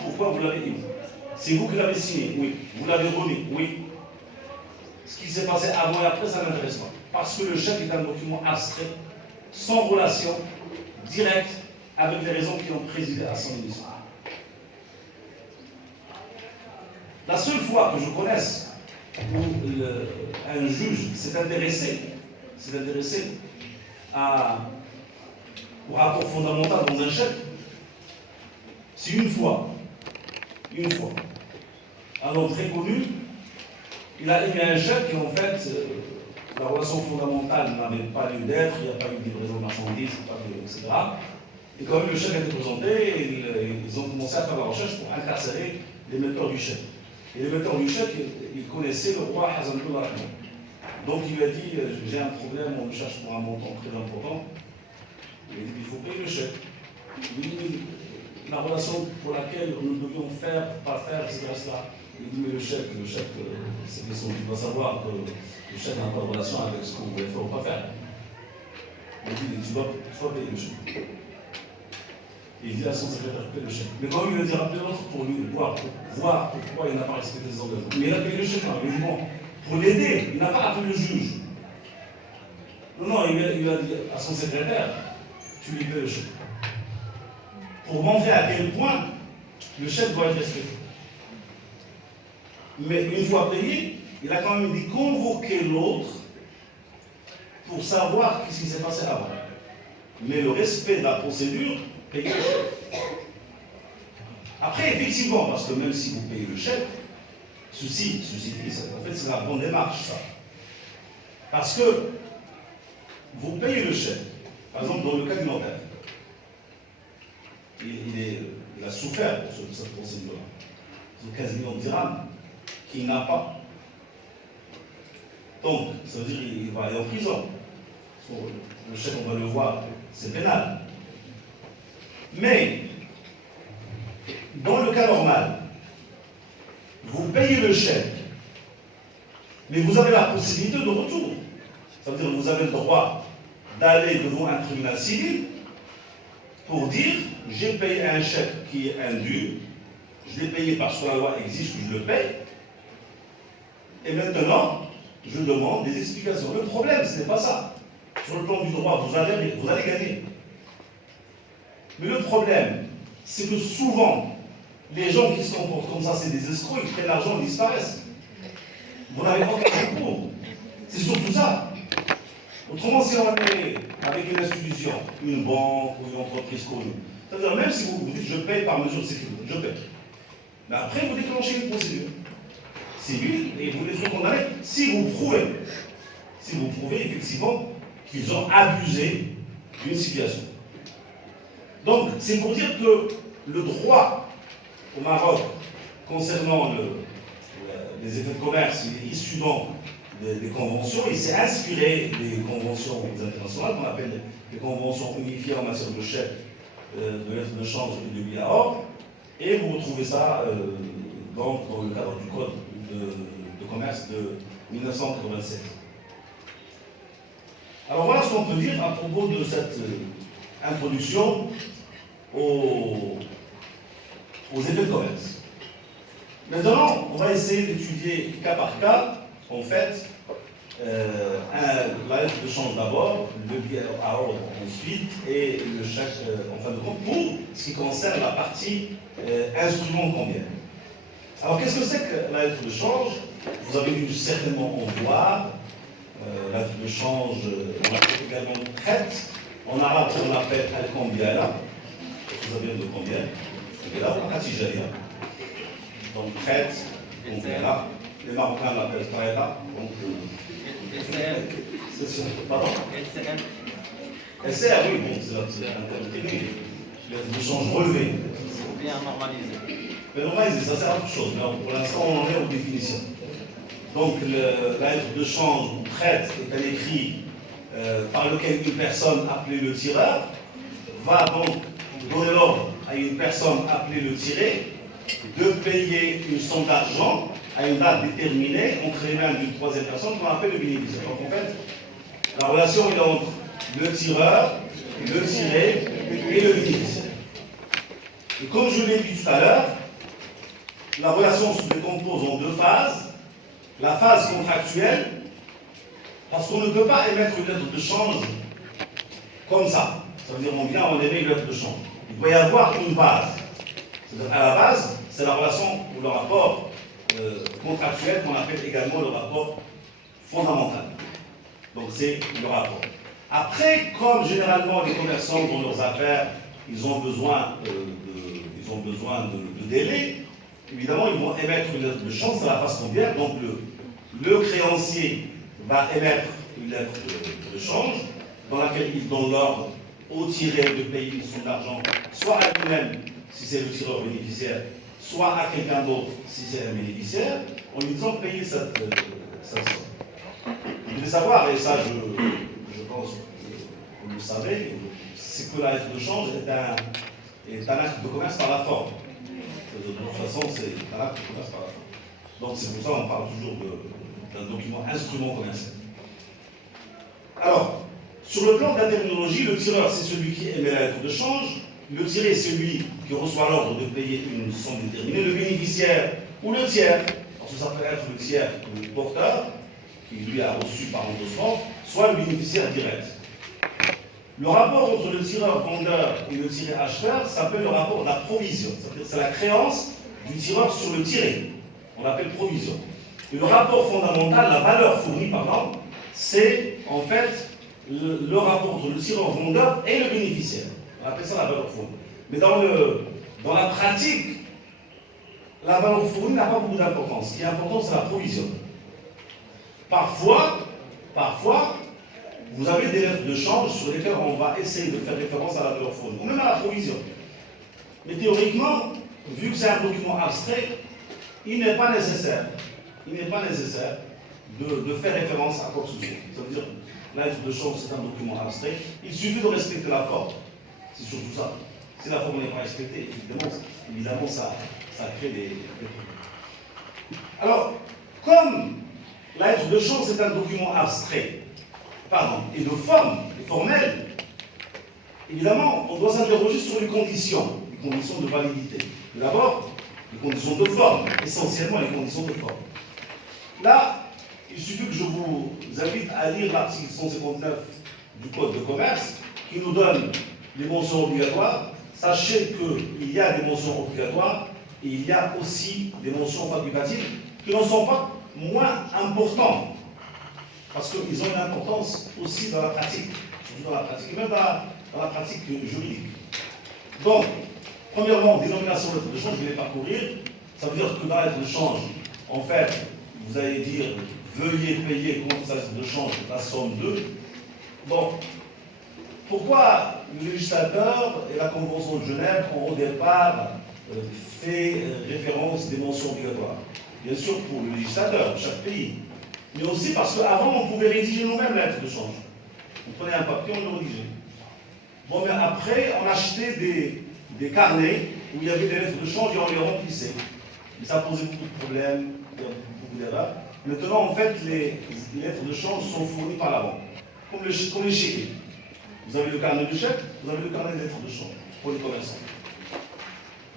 pourquoi vous l'avez émis. C'est vous qui l'avez signé, oui. Vous l'avez remis, oui. Ce qui s'est passé avant et après, ça ne m'intéresse pas. Parce que le chèque est un document abstrait, sans relation directe avec les raisons qui ont présidé à son émission. La seule fois que je connaisse où un juge s'est intéressé au rapport fondamental dans un chèque, c'est une fois. Un homme très connu, il a émis un chèque et en fait, la relation fondamentale n'avait pas lieu d'être, il n'y a pas eu de livraison de marchandises, etc. Et quand même le chèque a été présenté, ils ont commencé à faire la recherche pour incarcérer l'émetteur du chèque. Et l'émetteur du chèque, il connaissait le roi Hassan II. Donc il lui a dit, j'ai un problème, on me cherche pour un montant très important. Il a dit, il faut payer le chèque. Il dit, la relation pour laquelle nous devions faire, pas faire, etc. Il dit, mais le chèque, c'est question, tu dois savoir que le chèque n'a pas de relation avec ce qu'on voulait faire ou pas faire. Il dit, tu dois payer le chèque. Et il dit à son secrétaire, paye le chèque. Mais quand il lui a dit, rappelez l'autre pour lui voir pourquoi il n'a pas respecté ses engagements. Mais il a payé le chèque, il dit, bon, pour l'aider, il n'a pas appelé le juge. Non, il a dit à son secrétaire, tu lui payes le chèque. Pour montrer à quel point le chèque doit être respecté. Mais une fois payé, il a quand même dit convoquer l'autre pour savoir ce qui s'est passé avant. Mais le respect de la procédure, payer le chèque. Après, effectivement, parce que même si vous payez le chèque, ceci dit, en fait, c'est la bonne démarche, ça. Parce que vous payez le chèque, par exemple, dans le cas du notaire. Il a souffert pour cette procédure-là. C'est 15 millions de dirhams qu'il n'a pas. Donc, ça veut dire qu'il va aller en prison. Le chèque, on va le voir, c'est pénal. Mais, dans le cas normal, vous payez le chèque, mais vous avez la possibilité de retour. Ça veut dire que vous avez le droit d'aller devant un tribunal civil pour dire j'ai payé un chèque qui est indu, je l'ai payé parce que la loi exige que je le paye, et maintenant je demande des explications. Le problème, ce n'est pas ça. Sur le plan du droit, vous allez gagner. Mais le problème, c'est que souvent, les gens qui se comportent comme ça, c'est des escrocs, ils prennent l'argent, ils disparaissent. Vous n'avez pas de recours. C'est surtout ça. Autrement, si on est avec une institution, une banque ou une entreprise connue, c'est-à-dire même si vous dites je paye par mesure de sécurité, je paye. Mais après, vous déclenchez une procédure civile et vous les ferez condamner si vous prouvez effectivement qu'ils ont abusé d'une situation. Donc, c'est pour dire que le droit au Maroc concernant les effets de commerce, il est issu donc des conventions, il s'est inspiré des conventions internationales qu'on appelle les conventions unifiées en matière de chèques, de lettres de change et de billets à or. Et vous retrouvez ça dans le cadre du Code de commerce de 1987. Alors voilà ce qu'on peut dire à propos de cette introduction aux effets de commerce. Maintenant, on va essayer d'étudier cas par cas, en fait, la lettre de change d'abord, le billet à ordre ensuite, et le chèque en fin de compte, pour ce qui concerne la partie instrument combien. Alors, qu'est-ce que c'est que la lettre de change? Vous avez dû certainement en voir. La lettre de change, on l'appelle également prête. En arabe, on l'appelle al-Kambiala. Vous avez de combien? Et là, on a Tijaria. Donc, prête, Kambiala. Les Marocains l'appellent Traïda. Donc, c'est ça. Pardon? SR, oui, bon, c'est l'interprété. Lettre de change relevée. C'est bien normalisé. Mais normalisé, ça sert à autre chose. Mais pour l'instant, on en est aux définitions. Donc, la lettre de change ou prête est un écrit par lequel une personne appelée le tireur va donc donner l'ordre à une personne appelée le tiré de payer une somme d'argent à une date déterminée entre les mains d'une troisième personne qu'on appelle le bénéficiaire. Donc, en fait, la relation est entre le tireur, le tiré et le bénéficiaire. Et comme je l'ai dit tout à l'heure, la relation se décompose en deux phases. La phase contractuelle, parce qu'on ne peut pas émettre une lettre de change comme ça. Ça veut dire on vient, on émet une lettre de change. Il doit y avoir une base. À la base, c'est la relation ou le rapport contractuel qu'on appelle également le rapport fondamental. Donc c'est le rapport. Après, comme généralement les commerçants dans leurs affaires, ils ont besoin de délai, évidemment, ils vont émettre une lettre de change, c'est la phase combien. Donc, le créancier va émettre une lettre de change dans laquelle il donne l'ordre au tiré de payer une somme d'argent, soit à lui-même, si c'est le tireur bénéficiaire, soit à quelqu'un d'autre, si c'est un bénéficiaire, en lui disant de payer cette somme. Vous devez savoir, et ça, je pense que vous le savez, c'est que la lettre de change est un acte de commerce par la forme. De toute façon, c'est un acte de commerce par la forme. Donc c'est pour ça qu'on parle toujours d'un document instrument commercial. Alors, sur le plan de la terminologie, le tireur, c'est celui qui émet la lettre de change. Le tiré, c'est celui qui reçoit l'ordre de payer une somme déterminée. Le bénéficiaire ou le tiers, parce que ça peut être le tiers ou le porteur, qui lui a reçu par endossement, soit le bénéficiaire direct. Le rapport entre le tireur vendeur et le tiré acheteur s'appelle le rapport de la provision. C'est la créance du tireur sur le tiré. On l'appelle provision. Et le rapport fondamental, la valeur fournie, pardon, c'est en fait le rapport entre le tireur vendeur et le bénéficiaire. On appelle ça la valeur fournie. Mais dans la pratique, la valeur fournie n'a pas beaucoup d'importance. Ce qui est important, c'est la provision. Parfois, vous avez des lettres de change sur lesquelles on va essayer de faire référence à la valeur fournie, ou même à la provision. Mais théoriquement, vu que c'est un document abstrait, il n'est pas nécessaire de faire référence à quoi que ce soit. Ça veut dire, la lettre de change, c'est un document abstrait. Il suffit de respecter la forme. C'est surtout ça. Si la forme n'est pas respectée, évidemment ça crée des problèmes. Alors, comme la lettre de change, c'est un document abstrait, et de forme, et formelle, évidemment, on doit s'interroger sur les conditions de validité. D'abord, les conditions de forme, essentiellement les conditions de forme. Là, il suffit que je vous invite à lire l'article 159 du Code de commerce qui nous donne les mentions obligatoires. Sachez qu'il y a des mentions obligatoires et il y a aussi des mentions facultatives qui ne sont pas moins importantes parce qu'ils ont une importance aussi dans la pratique, même dans la pratique juridique. Donc, premièrement, dénomination de lettre de change, je vais les parcourir. Ça veut dire que dans la lettre de change, en fait, vous allez dire veuillez payer contre sa lettre de change la somme de. Bon, pourquoi le législateur et la Convention de Genève ont au départ fait référence des mentions obligatoires? Bien sûr pour le législateur de chaque pays, mais aussi parce qu'avant on pouvait rédiger nous-mêmes la lettre de change. On prenait un papier, on le rédigeait. Bon, mais après, on achetait des carnets où il y avait des lettres de change et on les remplissait. Et ça posait beaucoup de problèmes, il y a beaucoup d'erreurs. Maintenant, en fait, les lettres de change sont fournies par la banque, comme les chéquiers. Vous avez le carnet de chèque, vous avez le carnet de lettres de change pour les commerçants.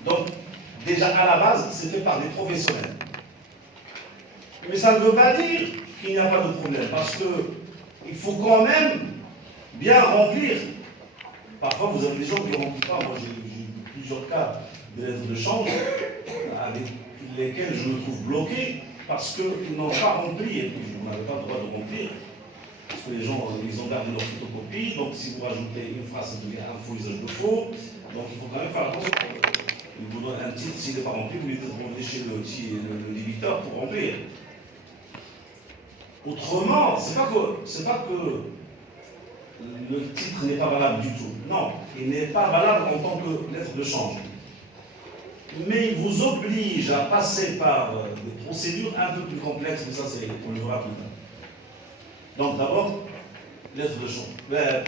Donc, déjà à la base, c'est fait par des professionnels. Mais ça ne veut pas dire qu'il n'y a pas de problème, parce qu'il faut quand même bien remplir. Parfois, vous avez des gens qui ne remplissent pas. Moi, j'ai eu plusieurs cas de lettres de change avec lesquels je me trouve bloqué parce qu'ils n'ont pas rempli, et puis je n'avais pas le droit de remplir. Parce que les gens, ils ont gardé leur photocopie, donc si vous rajoutez une phrase, ça devient un faux usage de faux. Donc il faut quand même faire attention. Il vous donne un titre, s'il n'est pas rempli, vous revenez chez le débiteur pour remplir. Autrement, c'est pas que le titre n'est pas valable du tout. Non, il n'est pas valable en tant que lettre de change. Mais il vous oblige à passer par des procédures un peu plus complexes, mais ça, on le verra plus tard. Donc d'abord, lettre de change.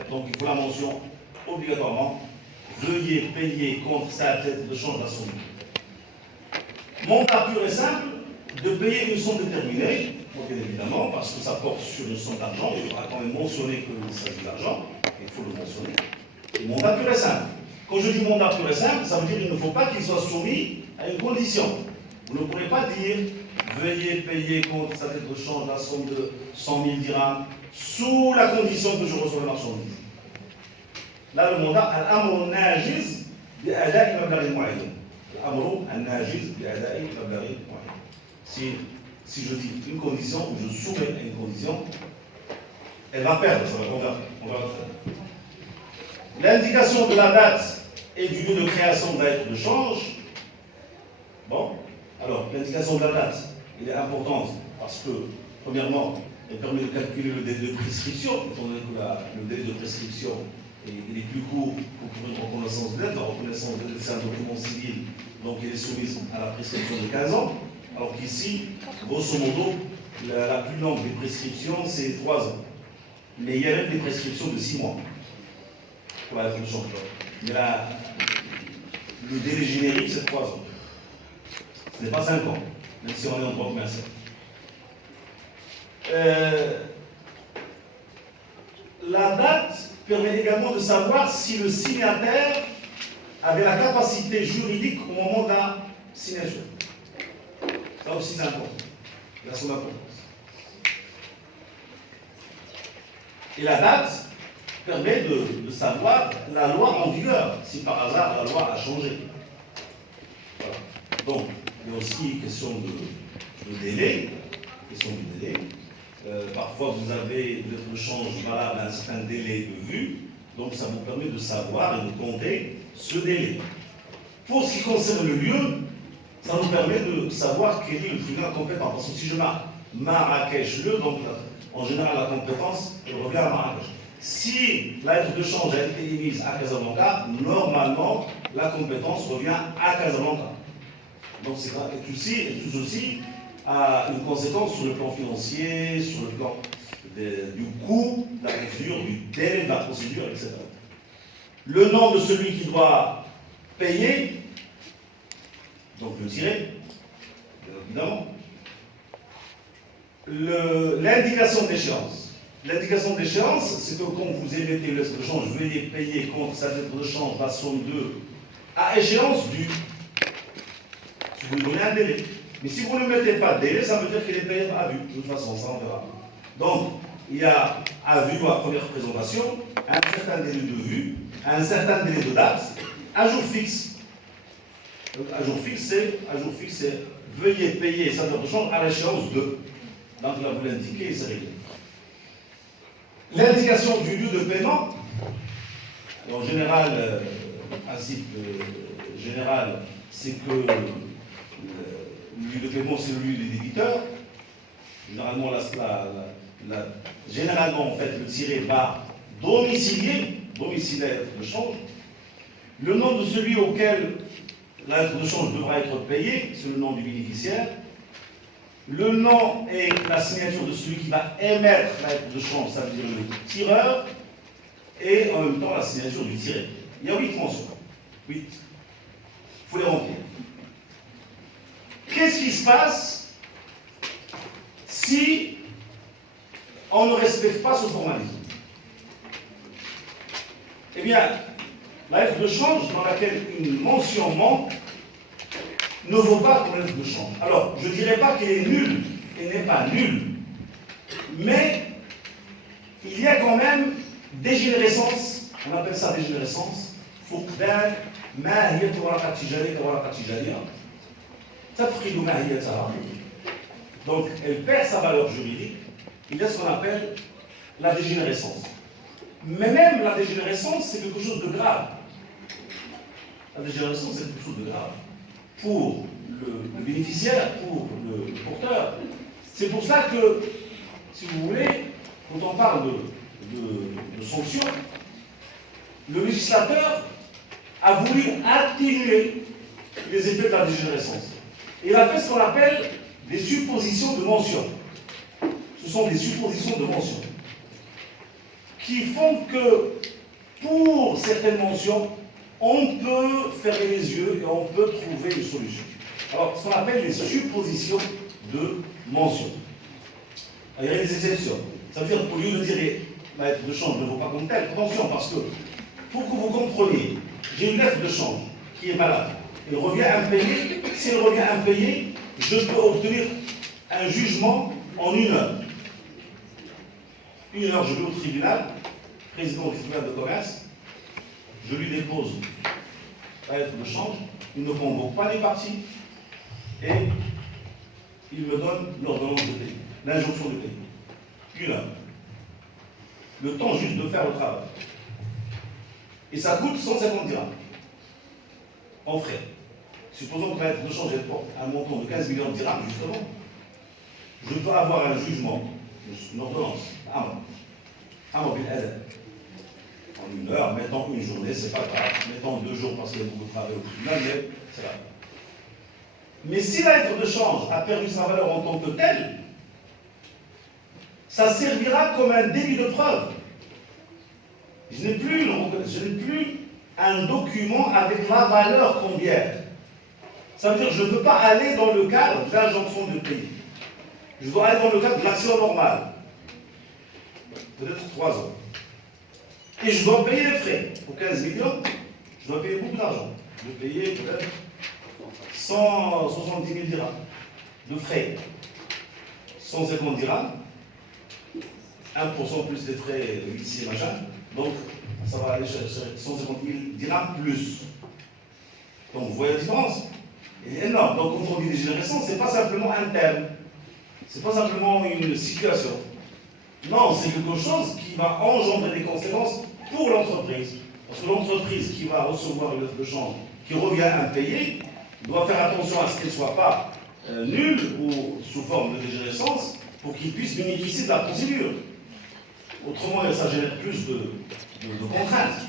Donc il faut la mention obligatoirement. Veuillez payer contre sa lettre de change à son nom. Montant pur et simple de payer une somme déterminée, bien évidemment, parce que ça porte sur une somme d'argent. Il faudra quand même mentionner qu'il s'agit d'argent. Il faut le mentionner. Et montant pur et simple. Quand je dis montant pur et simple, ça veut dire qu'il ne faut pas qu'il soit soumis à une condition. Vous ne pourrez pas dire veuillez payer contre sa lettre de change la somme de 100 000 dirhams sous la condition que je reçois la marchandise. Là, le mandat, al-amru najiz bi'ada'i mablaghin mu'ayyan. Al-amru najiz bi'ada'i mablaghin mu'ayyan. Si je dis une condition, ou je soumets à une condition, elle va perdre, ça va, on va faire. L'indication de la date et du lieu de création de la lettre de change. Bon, alors, l'indication de la date, elle est importante parce que, premièrement, elle permet de calculer le délai de prescription, étant donné que le délai de prescription il est plus court pour une reconnaissance de dette. La reconnaissance de dette, c'est un document civil, donc elle est soumise à la prescription de 15 ans, alors qu'ici, grosso modo, la plus longue des prescriptions, c'est 3 ans. Mais il y a même des prescriptions de 6 mois pour la lettre de change. Mais le délai générique, c'est 3 ans. Ce n'est pas 5 ans, même si on est en droit commercial. La date permet également de savoir si le signataire avait la capacité juridique au moment de la signature. Ça aussi c'est important. Il a son importance. Et la date permet de savoir la loi en vigueur, si par hasard la loi a changé. Voilà. Donc, il y a aussi question de délai. Question du délai. Parfois, vous avez une lettre de change valable à un certain délai de vue, donc ça vous permet de savoir et de compter ce délai. Pour ce qui concerne le lieu, ça nous permet de savoir quel est le tribunal compétent. Parce que si je marque Marrakech, le, donc en général la compétence elle revient à Marrakech. Si la lettre de change a été émise à Casablanca, normalement la compétence revient à Casablanca. Donc c'est tout aussi a une conséquence sur le plan financier, sur le plan du coût de la procédure, du délai de la procédure, etc. Le nom de celui qui doit payer, donc le tiret, bien évidemment. L'indication d'échéance. L'indication d'échéance, c'est que quand vous émettez une lettre de change, veuillez payer contre cette lettre de change la somme de à échéance du. Si vous lui donnez un délai. Mais si vous ne mettez pas de délai, ça veut dire qu'il est payé à vue. De toute façon, ça on verra. Donc, il y a à vue ou à première présentation, un certain délai de vue, un certain délai de date, un jour fixe. Donc, un jour fixe, c'est veuillez payer sa lettre de change à l'échéance de. Donc là, vous l'indiquez et c'est réglé. L'indication du lieu de paiement, en général, le principe général, c'est que le lieu de paiement, c'est le lieu des débiteurs. Généralement, en fait, le tiré va domicilier la lettre de change. Le nom de celui auquel la lettre de change devra être payée, c'est le nom du bénéficiaire. Le nom et la signature de celui qui va émettre la lettre de change, ça veut dire le tireur, et en même temps la signature du tiré. Il y a 8 mentions. 8. Il faut les remplir. Qu'est-ce qui se passe si on ne respecte pas ce formalisme? Eh bien, la lettre de change dans laquelle une mention manque ne vaut pas comme lettre de change. Alors, je ne dirais pas qu'elle est nulle, elle n'est pas nulle, mais il y a quand même dégénérescence, on appelle ça dégénérescence, فقدان ماهية ورقة تجارية كورقة تجارية تفقد ماهيتها. Donc, elle perd sa valeur juridique. Il y a ce qu'on appelle la dégénérescence. Mais même la dégénérescence, c'est quelque chose de grave. La dégénérescence, c'est quelque chose de grave. Pour le bénéficiaire, pour le porteur. C'est pour ça que, si vous voulez, quand on parle de sanctions, le législateur a voulu atténuer les effets de la dégénérescence. Et il a fait ce qu'on appelle des suppositions de mention. Ce sont des suppositions de mention qui font que, pour certaines mentions, on peut fermer les yeux et on peut trouver une solution. Alors, ce qu'on appelle les suppositions de mention. Il y a des exceptions. Ça veut dire, au lieu de dire la lettre de change ne vaut pas comme telle, attention, parce que, pour que vous compreniez, j'ai une lettre de change qui est valable. Elle revient impayée. Si elle revient impayée, je peux obtenir un jugement en 1 heure. 1 heure, je vais au tribunal, président du tribunal de commerce, je lui dépose la lettre de change, il ne convoque pas les parties et il me donne l'ordonnance de payer, l'injonction de payer. 1 heure. Le temps juste de faire le travail. Et ça coûte 150 dirhams en frais. Supposons que la lettre de change porte un montant de 15 millions de dirhams, justement, je peux avoir un jugement, une ordonnance, en 1 heure, mettons 1 journée, c'est pas grave, mettons 2 jours parce qu'il y a beaucoup de travail au tribunal, mais c'est grave. Mais si la lettre de change a perdu sa valeur en tant que telle, ça servira comme un débit de preuve. Je n'ai plus un document avec la valeur combien. Ça veut dire que je ne peux pas aller dans le cadre de l'injonction de payer. Je dois aller dans le cadre de l'action normale. Peut-être 3 ans. Et je dois payer les frais. Pour 15 millions, je dois payer beaucoup d'argent. Je dois payer peut-être 170 000 dirhams de frais. 150 dirhams, 1% plus les frais huissiers, machin. Donc, ça va aller chercher 150 000 dirhams plus. Donc, vous voyez la différence? Elle est énorme. Donc, quand on dit dégénérescence, ce n'est pas simplement un terme. Ce n'est pas simplement une situation. Non, c'est quelque chose qui va engendrer des conséquences pour l'entreprise. Parce que l'entreprise qui va recevoir une lettre de change qui revient impayée doit faire attention à ce qu'elle ne soit pas nulle ou sous forme de dégénérescence pour qu'il puisse bénéficier de la procédure. Autrement, ça génère plus de contraintes.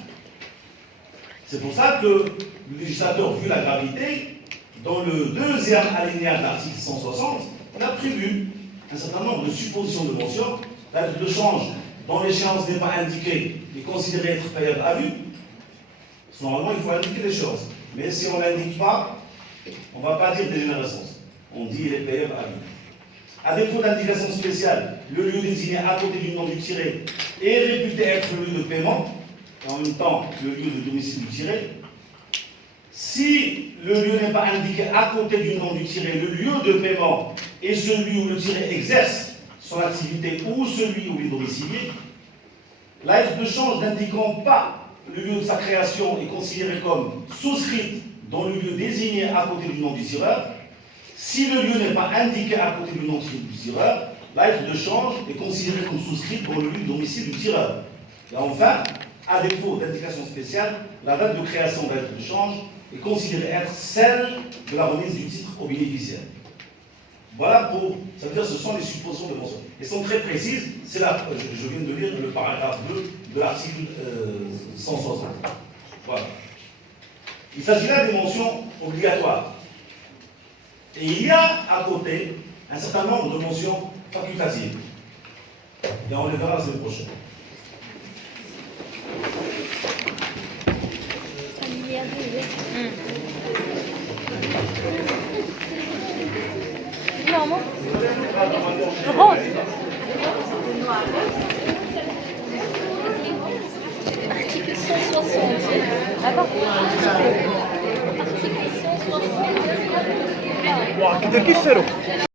C'est pour ça que le législateur, vu la gravité, dans le 2e alinéa de l'article 160, il a prévu un certain nombre de suppositions de mention. La lettre de change, dont l'échéance n'est pas indiquée, est considérée être payable à vue. Normalement, il faut indiquer les choses. Mais si on ne l'indique pas, on ne va pas dire dégénérescence. On dit qu'il est payable à vue. À défaut d'indication spéciale, le lieu désigné à côté du nom du tiré est réputé être le lieu de paiement, et en même temps le lieu de domicile du tiré. Si le lieu n'est pas indiqué à côté du nom du tiré, le lieu de paiement est celui où le tiré exerce son activité ou celui où il est domicilié, la lettre de change n'indiquant pas le lieu de sa création est considérée comme souscrite dans le lieu désigné à côté du nom du tireur. Si le lieu n'est pas indiqué à côté du nom du tireur, la lettre de change est considérée comme souscrite dans le lieu de domicile du tireur. Et enfin, à défaut d'indication spéciale, la date de création de la lettre de change est considérée être celle de la remise du titre au bénéficiaire. Voilà pour, ça veut dire que ce sont les suppositions de mention. Elles sont très précises, c'est là, je viens de lire le paragraphe 2 de l'article 160. Voilà. Il s'agit là des mentions obligatoires. Et il y a à côté un certain nombre de mentions facultatives. Et on les verra la semaine prochaine. Il y a des Maman. Rose. Article 160. D'accord. Article 160. 와, 근데 끼세요.